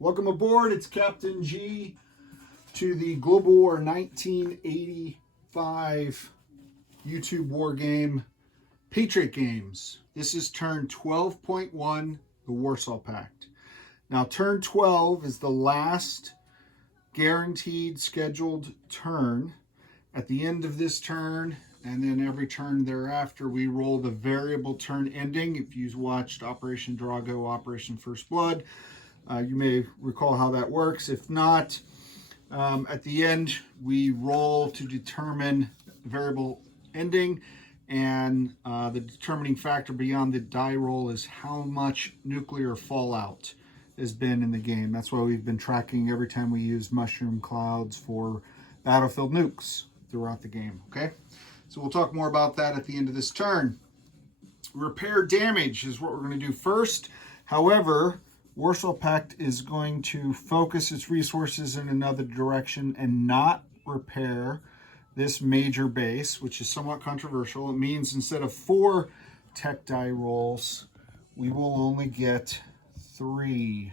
Welcome aboard. It's Captain G to the Global War 1985 YouTube war game, Patriot games. This is turn 12.1, the Warsaw Pact. Now, turn 12 is the last guaranteed scheduled turn. At the end of this turn, and then every turn thereafter, we roll the variable turn ending. If you've watched Operation Drago, Operation First Blood, you may recall how that works. If not, at the end, we roll to determine variable ending, and the determining factor beyond the die roll is how much nuclear fallout has been in the game. That's why we've been tracking every time we use mushroom clouds for battlefield nukes throughout the game, okay? So we'll talk more about that at the end of this turn. Repair damage is what we're going to do first. However, Warsaw Pact is going to focus its resources in another direction and not repair this major base, which is somewhat controversial. It means instead of 4 tech die rolls, we will only get 3.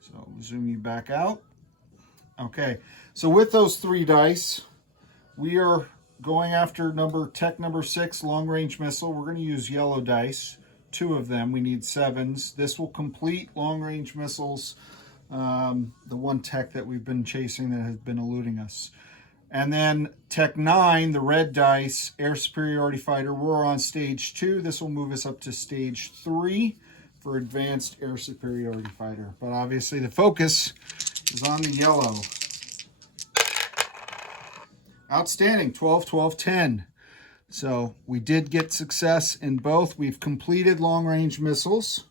So I'll zoom you back out. Okay, so with those 3 dice, we are going after tech number 6, long-range missile. We're going to use yellow dice. 2 of them. We need 7s. This will complete long-range missiles, the one tech that we've been chasing that has been eluding us. And then tech 9, the red dice, air superiority fighter. We're on stage 2. This will move us up to stage 3 for advanced air superiority fighter. But obviously the focus is on the yellow. Outstanding. 12, 12, 10. So we did get success in both. We've completed long-range missiles,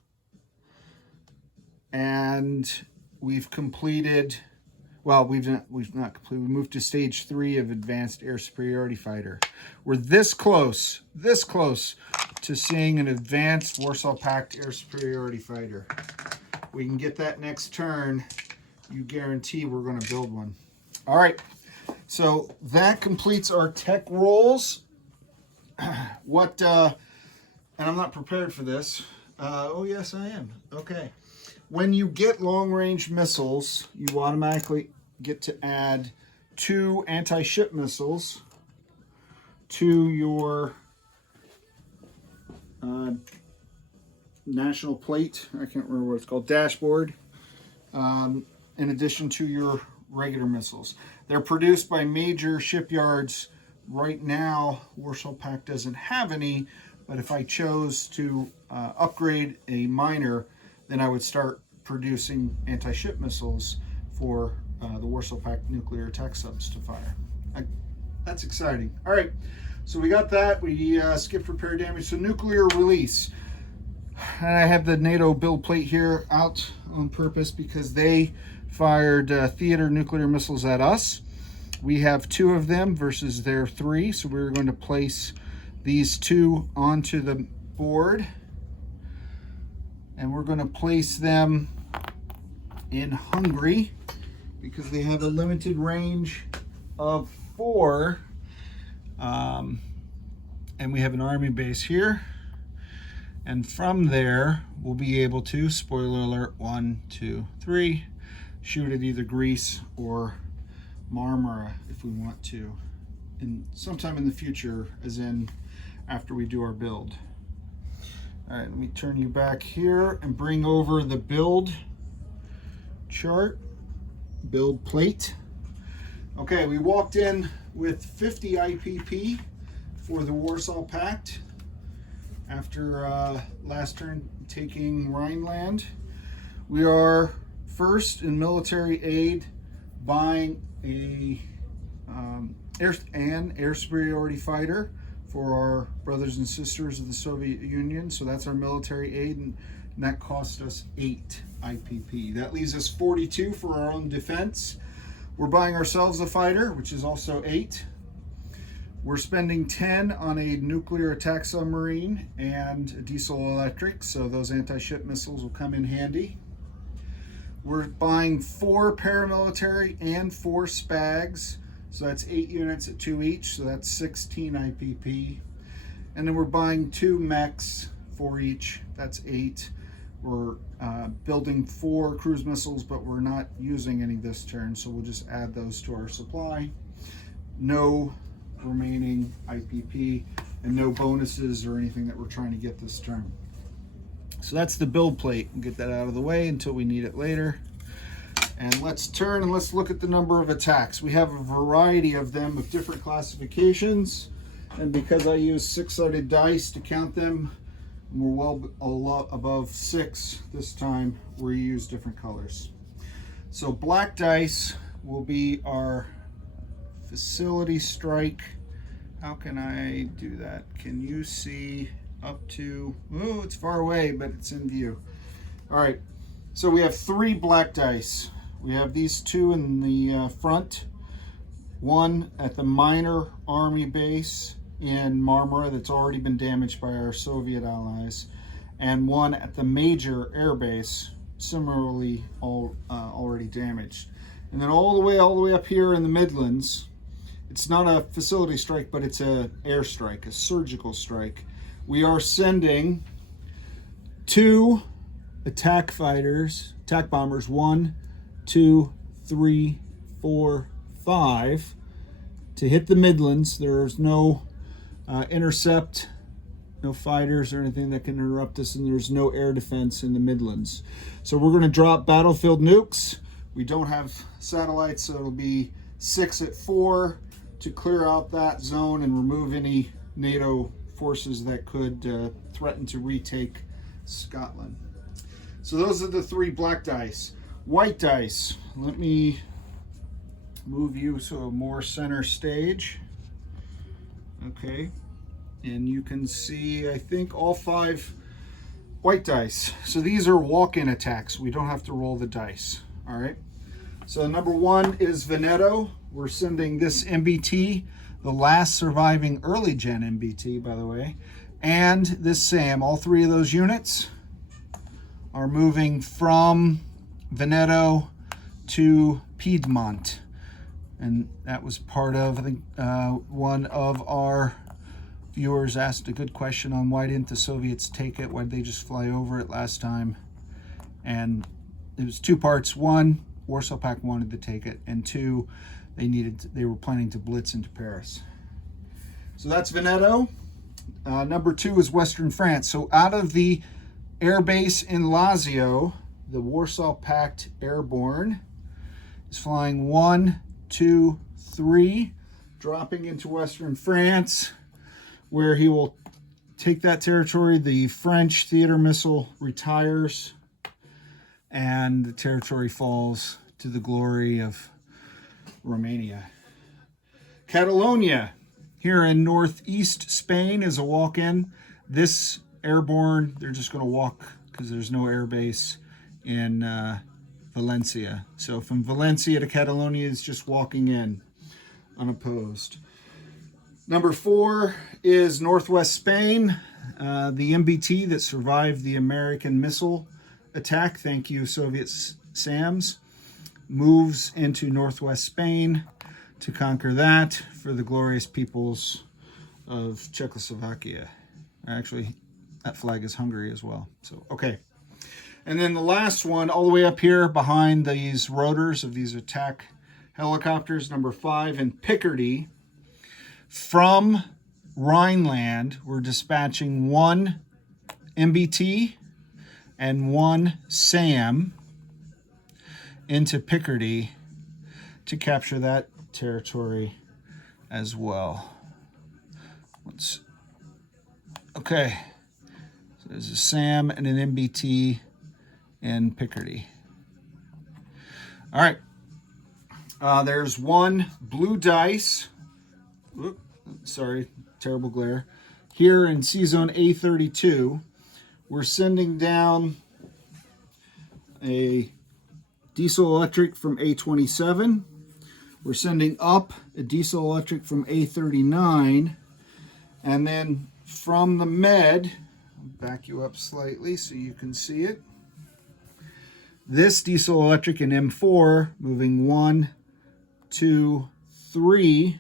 and we've completed, well, we've not completed. We moved to stage 3 of advanced air superiority fighter. We're this close to seeing an advanced Warsaw Pact air superiority fighter. We can get that next turn. You guarantee we're going to build one. All right. So that completes our tech rolls. And I'm not prepared for this. Oh, yes, I am. Okay. When you get long-range missiles, you automatically get to add 2 anti-ship missiles to your national plate. I can't remember what it's called, dashboard, in addition to your regular missiles. They're produced by major shipyards. Right now, Warsaw Pact doesn't have any, but if I chose to upgrade a miner, then I would start producing anti-ship missiles for the Warsaw Pact nuclear attack subs to fire. That's exciting. All right, so we got that. We skipped repair damage. So nuclear release. And I have the NATO build plate here out on purpose because they fired theater nuclear missiles at us. We have 2 of them versus their 3, so we're going to place these 2 onto the board, and we're going to place them in Hungary because they have a limited range of 4, and we have an army base here, and from there we'll be able to, spoiler alert, 1, 2, 3, shoot at either Greece or Marmara if we want to, and sometime in the future, as in after we do our build. All right, let me turn you back here and bring over the build chart, build plate. Okay, we walked in with 50 IPP for the Warsaw Pact after last turn taking Rhineland. We are first in military aid, buying a air superiority fighter for our brothers and sisters of the Soviet Union. So that's our military aid, and that cost us 8 IPP. That leaves us 42 for our own defense. We're buying ourselves a fighter, which is also 8. We're spending 10 on a nuclear attack submarine and a diesel electric, so those anti-ship missiles will come in handy. We're buying 4 paramilitary and 4 SPAGs, so that's 8 units at 2 each, so that's 16 IPP. And then we're buying 2 mechs, 4 each, that's 8. We're building 4 cruise missiles, but we're not using any this turn, so we'll just add those to our supply. No remaining IPP and no bonuses or anything that we're trying to get this turn. So that's the build plate. We'll get that out of the way until we need it later. And let's turn and let's look at the number of attacks. We have a variety of them of different classifications. And because I use 6-sided dice to count them, we're well a lot above 6 this time. We use different colors. So black dice will be our facility strike. How can I do that? Can you see up to, oh, it's far away, but it's in view. All right, so we have 3 black dice. We have these 2 in the front, 1 at the minor army base in Marmara that's already been damaged by our Soviet allies, and 1 at the major air base, similarly already damaged. And then all the way up here in the Midlands, it's not a facility strike, but it's an airstrike, a surgical strike. We are sending 2 attack fighters, attack bombers, 1, 2, 3, 4, 5, to hit the Midlands. There's no intercept, no fighters or anything that can interrupt us, and there's no air defense in the Midlands. So we're going to drop battlefield nukes. We don't have satellites, so it'll be 6 at 4 to clear out that zone and remove any NATO forces that could threaten to retake Scotland. So those are the 3 black dice. White dice, let me move you to a more center stage. Okay, and you can see, I think, all 5 white dice. So these are walk-in attacks. We don't have to roll the dice. All right, so number 1 is Veneto. We're sending this MBT, the last surviving early gen MBT, by the way, and this SAM. All 3 of those units are moving from Veneto to Piedmont. And that was part of, I think, one of our viewers asked a good question on why didn't the Soviets take it? Why did they just fly over it last time? And it was 2 parts. 1, Warsaw Pact wanted to take it, and 2, they were planning to blitz into Paris. So that's Veneto. Number 2 is Western France. So out of the air base in Lazio, the Warsaw Pact Airborne is flying 1, 2, 3, dropping into Western France, where he will take that territory. The French theater missile retires, and the territory falls to the glory of Romania. Catalonia, here in northeast Spain, is a walk-in. This airborne, they're just going to walk because there's no air base in Valencia. So from Valencia to Catalonia is just walking in, unopposed. Number 4 is Northwest Spain, the MBT that survived the American missile attack. Thank you, Soviet SAMs. Moves into Northwest Spain to conquer that for the glorious peoples of Czechoslovakia. Actually, that flag is Hungary as well. So, okay. And then the last one, all the way up here behind these rotors of these attack helicopters, number 5 in Picardy. From Rhineland, we're dispatching 1 MBT and 1 SAM into Picardy to capture that territory as well. Okay, so there's a SAM and an MBT in Picardy. All right, there's 1 blue dice. Oops, sorry, terrible glare. Here in C-Zone A32, we're sending down a diesel electric from A27. We're sending up a diesel electric from A39. And then from the med, I'll back you up slightly so you can see it. This diesel electric in M4 moving 1, 2, 3.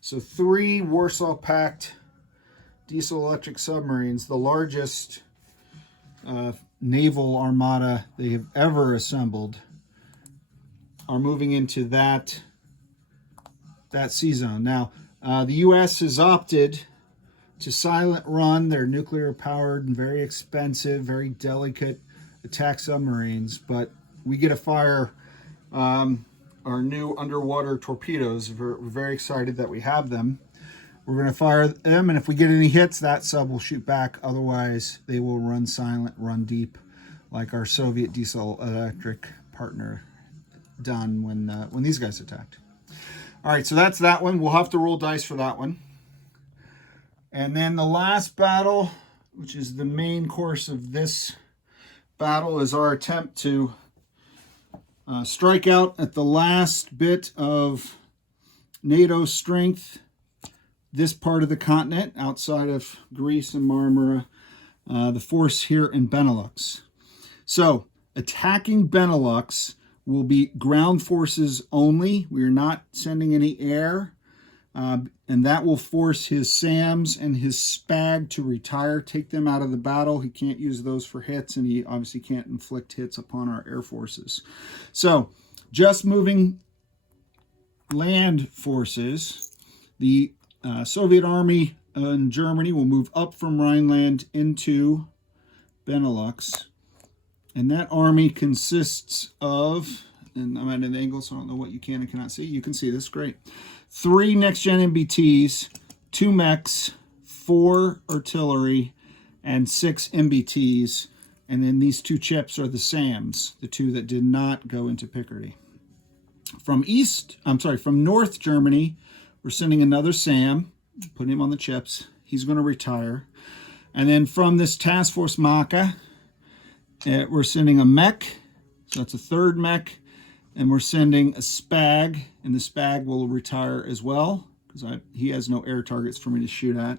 So 3 Warsaw Pact diesel electric submarines, the largest naval armada they have ever assembled are moving into that sea zone. Now, the U.S. has opted to silent run their nuclear-powered and very expensive, very delicate attack submarines, but we get to fire our new underwater torpedoes. We're very excited that we have them. We're going to fire them, and if we get any hits, that sub will shoot back. Otherwise, they will run silent, run deep, like our Soviet diesel-electric partner done when these guys attacked. All right, so that's that one. We'll have to roll dice for that one. And then the last battle, which is the main course of this battle, is our attempt to strike out at the last bit of NATO strength, this part of the continent, outside of Greece and Marmara, the force here in Benelux. So, attacking Benelux will be ground forces only. We are not sending any air. And that will force his SAMs and his SPAG to retire, take them out of the battle. He can't use those for hits, and he obviously can't inflict hits upon our air forces. So, just moving land forces, the Soviet Army in Germany will move up from Rhineland into Benelux. And that army consists of, and I'm at an angle, so I don't know what you can and cannot see. You can see this, great. 3 next-gen MBTs, 2 mechs, 4 artillery, and 6 MBTs. And then these 2 chips are the SAMs, the 2 that did not go into Picardy. From North Germany, we're sending another SAM, putting him on the chips. He's going to retire. And then from this Task Force Maka, we're sending a mech, so that's a 3rd mech, and we're sending a SPAG, and the SPAG will retire as well, because he has no air targets for me to shoot at.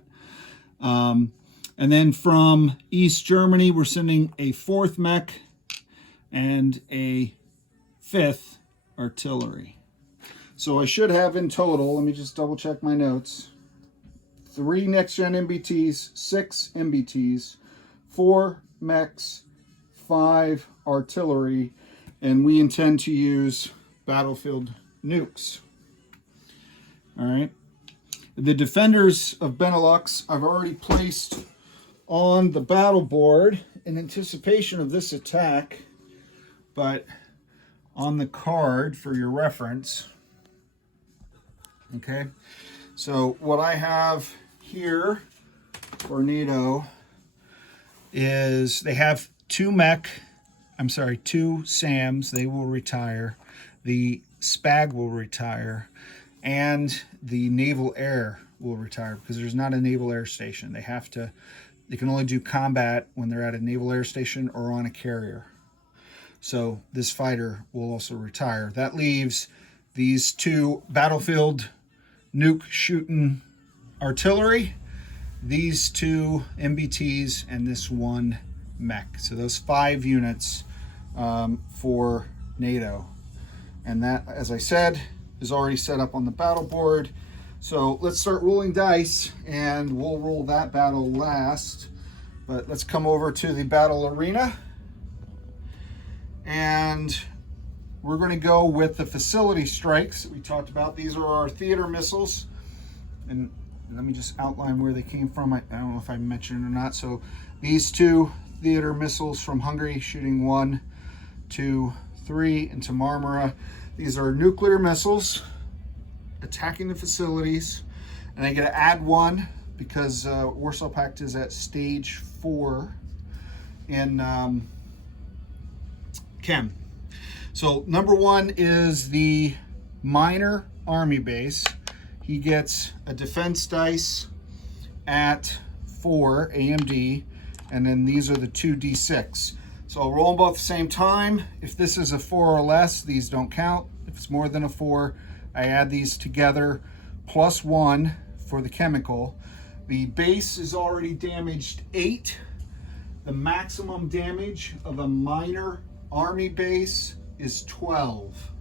And then from East Germany, we're sending a 4th mech and a 5th artillery. So I should have in total, let me just double check my notes, 3 next-gen MBTs, 6 MBTs, 4 mechs, 5 artillery, and we intend to use battlefield nukes. All right. The defenders of Benelux I've already placed on the battle board in anticipation of this attack, but on the card for your reference. Okay. So what I have here for NATO is they have 2 SAMs, they will retire. The SPAG will retire. And the naval air will retire because there's not a naval air station. They can only do combat when they're at a naval air station or on a carrier. So this fighter will also retire. That leaves these 2 battlefield nuke shooting artillery, these 2 MBTs, and this 1 mech. So those 5 units for NATO. And that, as I said, is already set up on the battle board. So let's start rolling dice, and we'll roll that battle last. But let's come over to the battle arena. And we're going to go with the facility strikes that we talked about. These are our theater missiles. And let me just outline where they came from. I don't know if I mentioned it or not. So these 2 theater missiles from Hungary, shooting 1, 2, 3 into Marmara. These are nuclear missiles attacking the facilities, and I get to add 1 because Warsaw Pact is at stage 4 in Chem. So number 1 is the minor army base. He gets a defense dice at 4 AMD, and then these are the 2 D6. So I'll roll them both at the same time. If this is a 4 or less, these don't count. If it's more than a 4, I add these together, plus 1 for the chemical. The base is already damaged 8. The maximum damage of a minor army base is 12.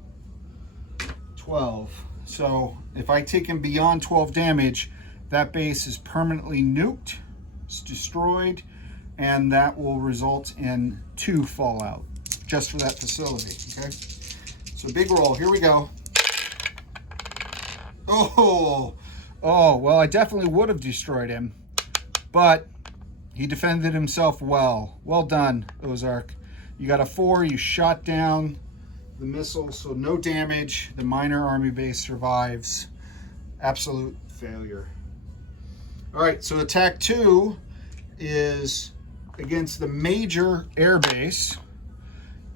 12. So if I take him beyond 12 damage, that base is permanently nuked, it's destroyed, and that will result in 2 fallout just for that facility, okay? So big roll, here we go. Oh, well, I definitely would have destroyed him, but he defended himself well. Well done, Ozark. You got a 4, you shot down the missile, so no damage. The minor army base survives. Absolute failure. All right, so attack 2 is against the major air base.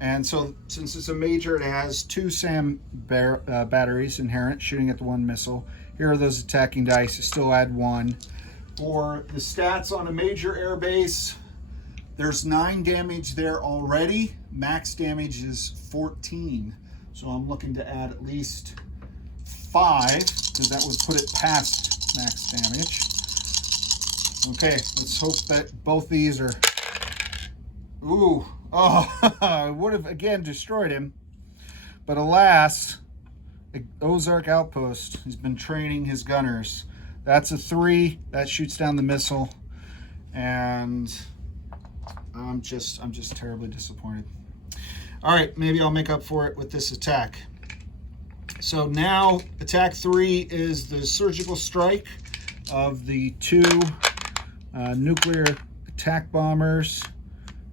And so since it's a major, it has 2 SAM batteries inherent, shooting at the 1 missile. Here are those attacking dice. You still add 1. For the stats on a major air base, there's 9 damage there already. Max damage is 14. So I'm looking to add at least 5, because that would put it past max damage. Okay, let's hope that both these are... Ooh, oh, I would have again destroyed him. But alas, the Ozark Outpost has been training his gunners. That's a 3, that shoots down the missile. And I'm just terribly disappointed. All right, maybe I'll make up for it with this attack. So now attack 3 is the surgical strike of the 2 nuclear attack bombers,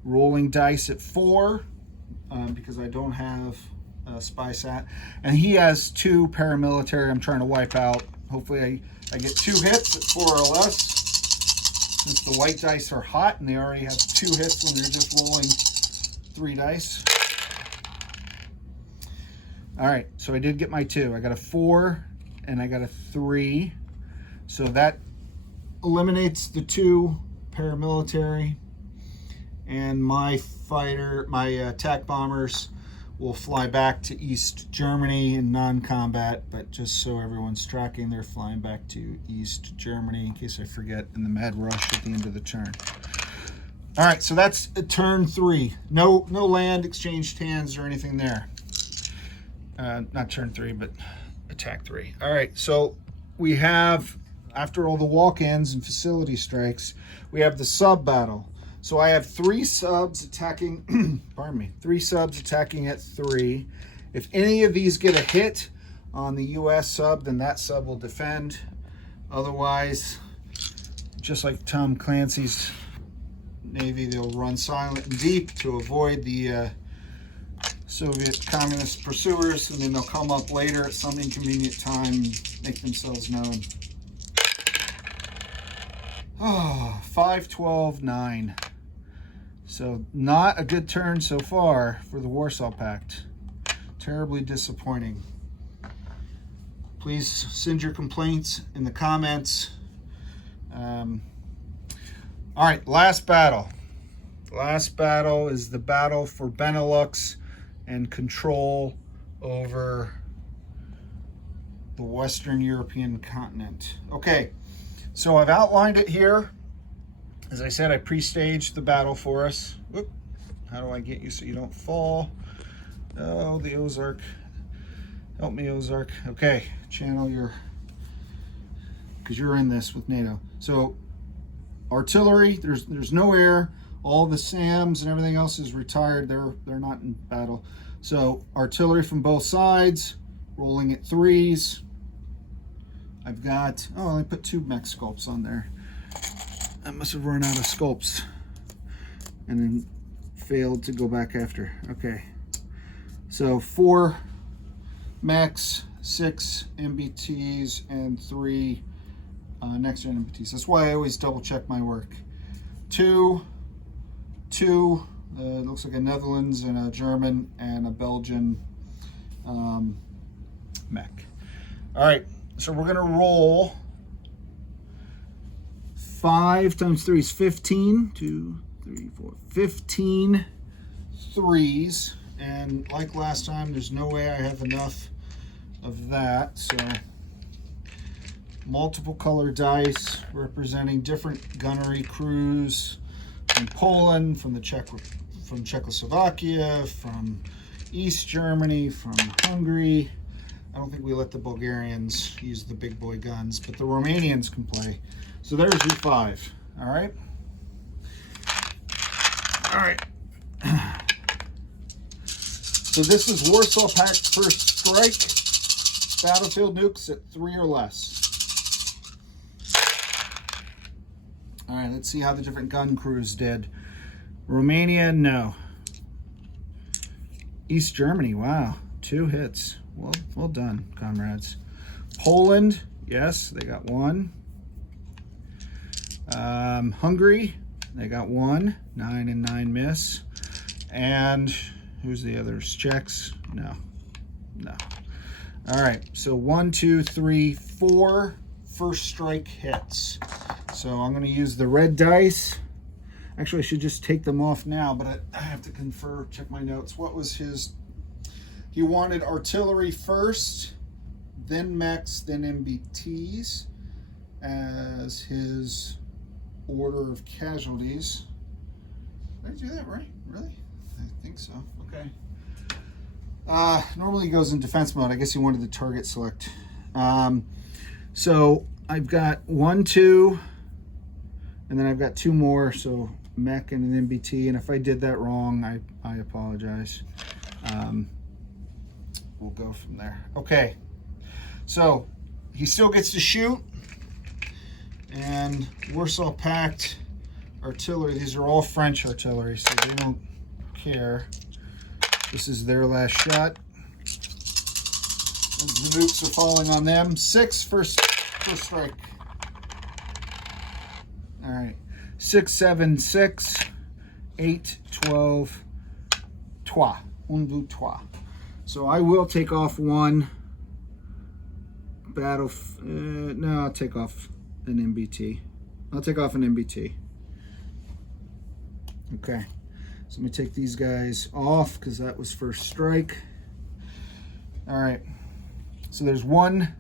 rolling dice at 4 because I don't have a spy sat, and he has 2 paramilitary I'm trying to wipe out. Hopefully I get 2 hits at 4 or less, since the white dice are hot and they already have 2 hits when they're just rolling 3 dice. All right, so I did get my 2. I got a 4 and I got a 3. So that eliminates the 2 paramilitary, and my attack bombers will fly back to East Germany in non-combat, but just so everyone's tracking, they're flying back to East Germany in case I forget in the mad rush at the end of the turn. All right, so that's a turn 3. No land exchanged hands or anything there. Not turn 3, but attack 3. All right, so we have, after all the walk-ins and facility strikes, we have the sub battle. So I have 3 subs attacking, pardon me, 3 subs attacking at 3. If any of these get a hit on the US sub, then that sub will defend. Otherwise, just like Tom Clancy's Navy, they'll run silent and deep to avoid the Soviet communist pursuers, and then they'll come up later at some inconvenient time and make themselves known. Oh, 5, 12, 9. So not a good turn so far for the Warsaw Pact. Terribly disappointing. Please send your complaints in the comments. All right, last battle. Last battle is the battle for Benelux and control over the Western European continent. Okay, so I've outlined it here. As I said, I pre-staged the battle for us. Whoop. How do I get you so you don't fall? Oh, the Ozark. Help me, Ozark. Okay, channel your, because you're in this with NATO. So artillery, there's no air. All the SAMs and everything else is retired. They're not in battle. So artillery from both sides, rolling at 3s. I've got, oh, I only put 2 mech sculpts on there. I must have run out of sculpts and then failed to go back after. Okay, so 4 mechs, 6 MBTs, and 3 next gen MBTs. That's why I always double check my work. 2, it looks like a Netherlands and a German and a Belgian mech. All right, so we're gonna roll 5 times 3 is 15. 2, 3, 4, 15 3s. And like last time, there's no way I have enough of that. So multiple color dice representing different gunnery crews from Poland, from Czechoslovakia, from East Germany, from Hungary. I don't think we let the Bulgarians use the big boy guns, but the Romanians can play. So there's your 5, all right? All right. So this is Warsaw Pact First Strike. Battlefield nukes at 3 or less. All right, let's see how the different gun crews did. Romania, no. East Germany, wow. 2 hits. Well done, comrades. Poland, yes, they got 1. Hungary, they got 1. 9 and 9 miss. And who's the others? Czechs? No. All right, so 1, 2, 3, 4 first strike hits. So I'm going to use the red dice. Actually, I should just take them off now, but I have to check my notes. What was his? He wanted artillery first, then mechs, then MBTs as his order of casualties. Did I do that right? Really? I think so. Okay. Normally he goes in defense mode. I guess he wanted the target select. So I've got 1, 2, and then I've got 2 more. So mech and an MBT. And if I did that wrong, I apologize. We'll go from there. Okay. So he still gets to shoot. And Warsaw Pact artillery. These are all French artillery, so they don't care. This is their last shot. The nukes are falling on them. 6 first strike. All right. 6, 7, 6, 8, 12, 3. 1, 2, 3. So I will take off 1 battle. No, I'll take off an MBT. I'll take off an MBT. Okay. So let me take these guys off because that was first strike. All right. So there's one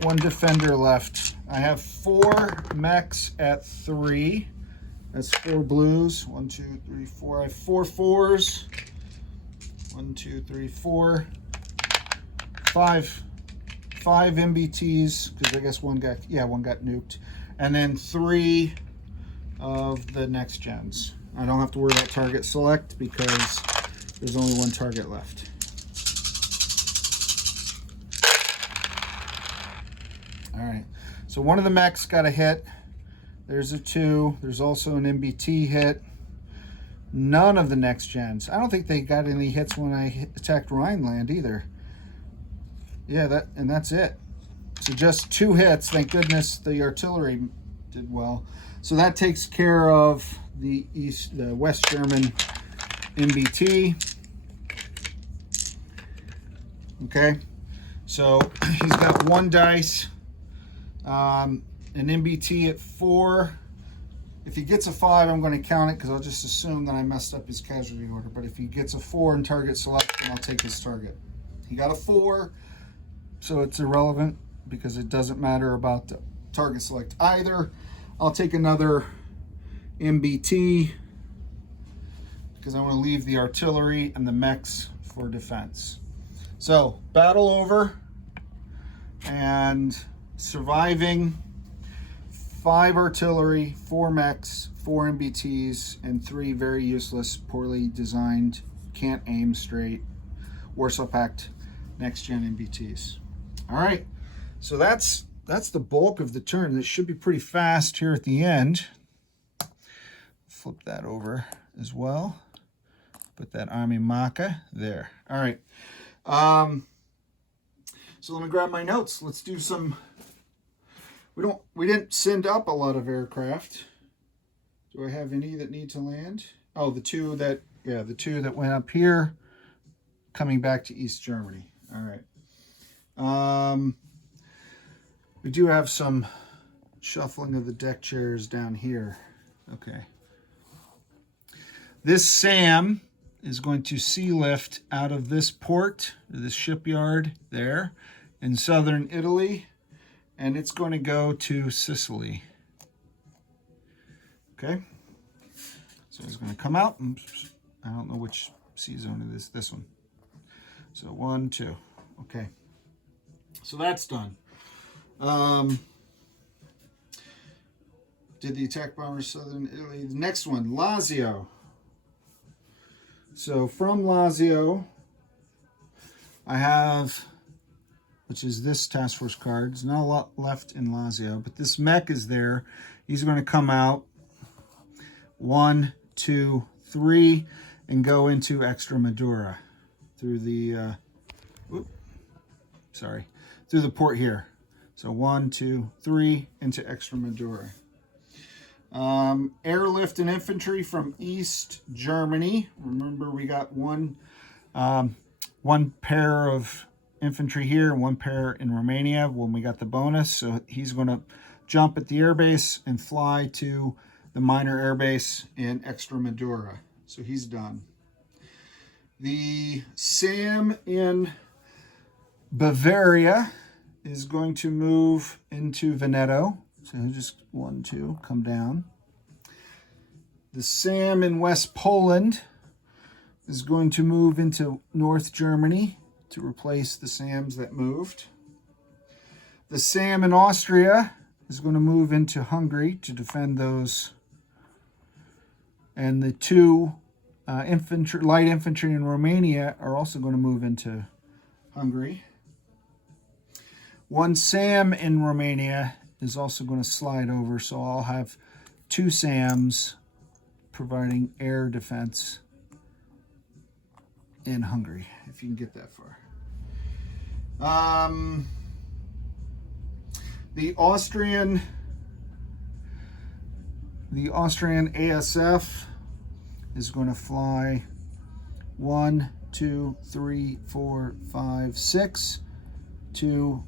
defender left. I have 4 mechs at 3. That's 4 blues. 1, 2, 3, 4. I have 4 4s. 1, 2, 3, 4. 5 MBTs because I guess one got nuked, and then 3 of the next gens. I don't have to worry about target select because there's only 1 target left. All right, so one of the mechs got a hit. There's a 2. There's also an MBT hit. None of the next gens. I don't think they got any hits when I attacked Rhineland either. Yeah, that's it. So just 2 hits. Thank goodness the artillery did well. So that takes care of the West German MBT. Okay, so he's got 1 dice, an MBT at 4. If he gets a 5, I'm going to count it because I'll just assume that I messed up his casualty order. But if he gets a 4 and target select, then I'll take his target. He got a 4. So it's irrelevant because it doesn't matter about the target select either. I'll take another MBT because I want to leave the artillery and the mechs for defense. So battle over, and surviving 5 artillery, 4 mechs, 4 MBTs, and 3 very useless, poorly designed, can't aim straight Warsaw Pact next gen MBTs. All right, so that's the bulk of the turn. It should be pretty fast here at the end. Flip that over as well. Put that Army Maka there. All right. So let me grab my notes. Let's do some. We didn't send up a lot of aircraft. Do I have any that need to land? Oh, the 2 that went up here, coming back to East Germany. All right. We do have some shuffling of the deck chairs down here. Okay. This SAM is going to sea lift out of this port, this shipyard there in southern Italy, and it's going to go to Sicily. Okay. So it's going to come out, and I don't know which sea zone it is, this one. So 1, 2. Okay. So that's done. did the attack bomber southern Italy. The next one, Lazio. So from Lazio, I have, which is this task force card. There's not a lot left in Lazio, but this mech is there. He's going to come out 1, 2, 3, and go into Extremadura through the, through the port here. So 1, 2, 3 into Extremadura. Airlift and infantry from East Germany. Remember, we got one pair of infantry here and one pair in Romania when we got the bonus. So he's going to jump at the airbase and fly to the minor airbase in Extremadura. So he's done. The SAM in Bavaria is going to move into Veneto. So just 1, 2, come down. The SAM in West Poland is going to move into North Germany to replace the SAMs that moved. The SAM in Austria is going to move into Hungary to defend those. And the 2 light infantry in Romania are also going to move into Hungary. 1 SAM in Romania is also going to slide over, so I'll have 2 SAMs providing air defense in Hungary, if you can get that far. The Austrian ASF is going to fly 1, 2, 3, 4, 5, 6 to,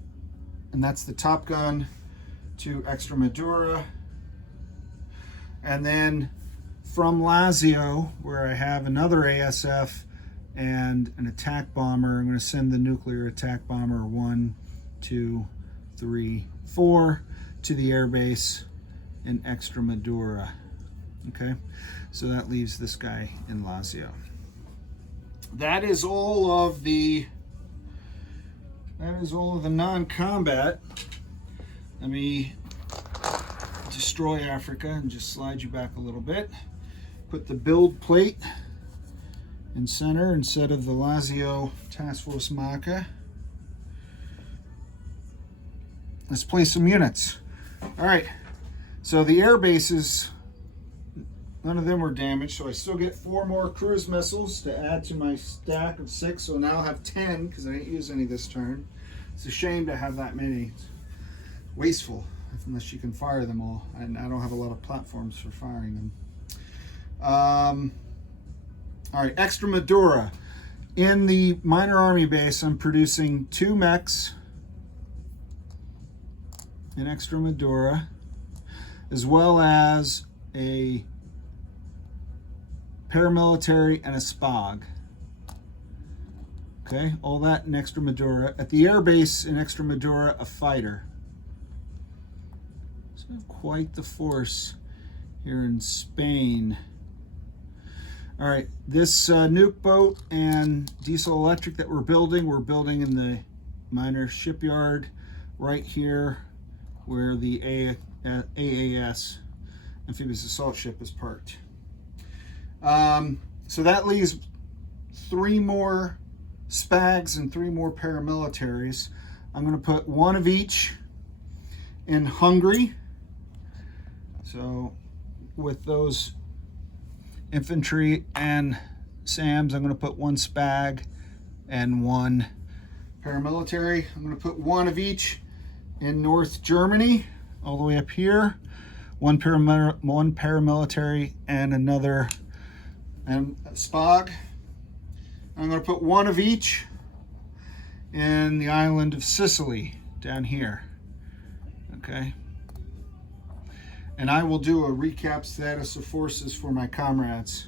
and that's the Top Gun, to Extremadura. And then from Lazio, where I have another ASF and an attack bomber, I'm going to send the nuclear attack bomber 1, 2, 3, 4 to the airbase in Extremadura. Okay, so that leaves this guy in Lazio. That is all of the non-combat. Let me destroy Africa and just slide you back a little bit. Put the build plate in center instead of the Lazio Task Force Maca. Let's place some units. All right, so the air bases, none of them were damaged, so I still get 4 more cruise missiles to add to my stack of 6, so now I'll have 10 because I didn't use any this turn. It's a shame to have that many. It's wasteful unless you can fire them all, and I don't have a lot of platforms for firing them. All right, Extremadura. In the minor army base, I'm producing 2 mechs in Extremadura, as well as a paramilitary and a SPOG. Okay, all that in Extremadura. At the air base in Extremadura, a fighter. So quite the force here in Spain. All right, this nuke boat and diesel electric that we're building in the minor shipyard right here where the AAS, Amphibious Assault Ship, is parked. So that leaves 3 more SPAGs and 3 more paramilitaries. I'm going to put 1 of each in Hungary. So with those infantry and SAMs, I'm going to put 1 SPAG and 1 paramilitary. I'm going to put 1 of each in North Germany, all the way up here. 1 paramilitary and another and a SPOG. I'm going to put 1 of each in the island of Sicily down here. Okay. And I will do a recap status of forces for my comrades.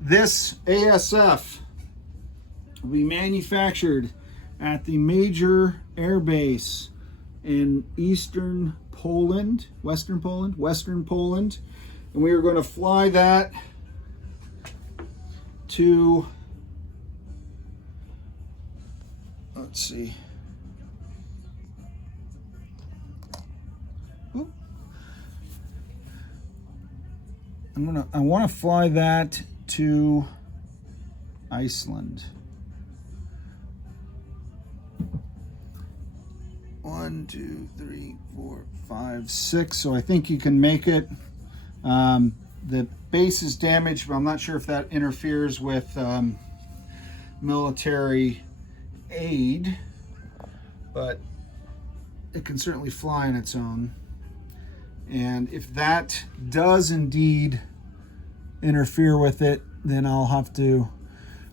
This ASF will be manufactured at the major air base in Western Poland, and we are going to fly that to, let's see, I want to fly that to Iceland. 1, 2, 3, 4, 5, 6. So I think you can make it. The base is damaged, but I'm not sure if that interferes with military aid, but it can certainly fly on its own. And if that does indeed interfere with it, then I'll have to,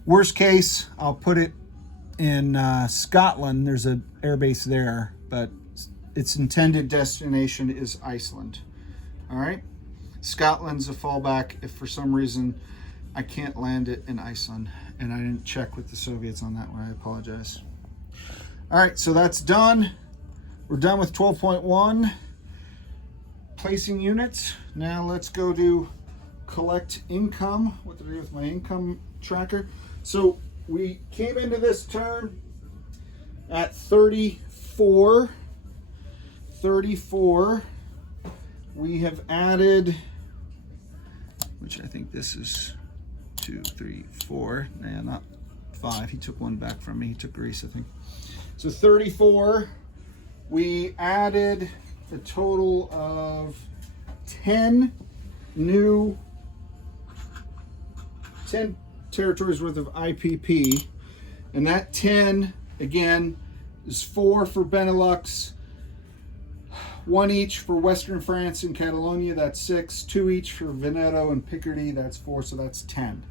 worst case, I'll put it in Scotland. There's an air base there, but its intended destination is Iceland. All right, Scotland's a fallback if for some reason I can't land it in Iceland, and I didn't check with the Soviets on that one. I apologize. All right, so that's done. We're done with 12.1 placing units. Now let's go to collect income. What did I do with my income tracker? So we came into this turn at 34. We have added, which I think this is 2, 3, 4. Nah, not 5. He took one back from me. He took Greece, I think. So 34. We added a total of 10 territories worth of IPP. And that 10, again, is 4 for Benelux, 1 each for Western France and Catalonia, that's 6, 2 each for Veneto and Picardy, that's 4, so that's 10.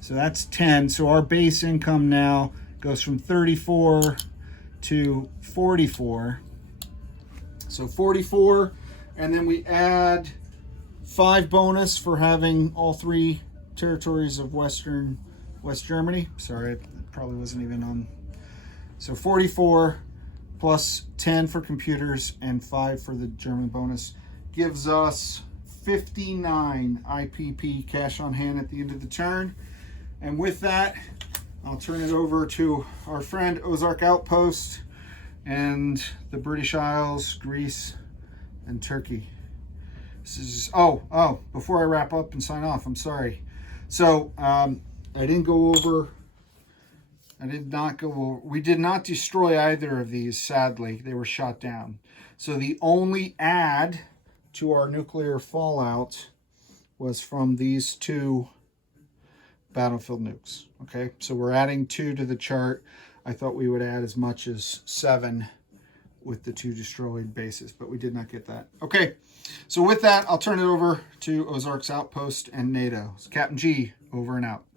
So that's 10. So our base income now goes from 34 to 44. So 44, and then we add 5 bonus for having all 3 territories of West Germany. Sorry, it probably wasn't even on. So 44 plus 10 for computers and 5 for the German bonus gives us 59 IPP cash on hand at the end of the turn. And with that, I'll turn it over to our friend Ozark Outpost and the British Isles, Greece, and Turkey. This is, before I wrap up and sign off, I'm sorry. So we did not destroy either of these, sadly. They were shot down. So the only add to our nuclear fallout was from these 2 battlefield nukes. Okay, so we're adding 2 to the chart. I thought we would add as much as 7 with the 2 destroyed bases, but we did not get that. Okay, so with that, I'll turn it over to Ozark's Outpost and NATO. It's Captain G, over and out.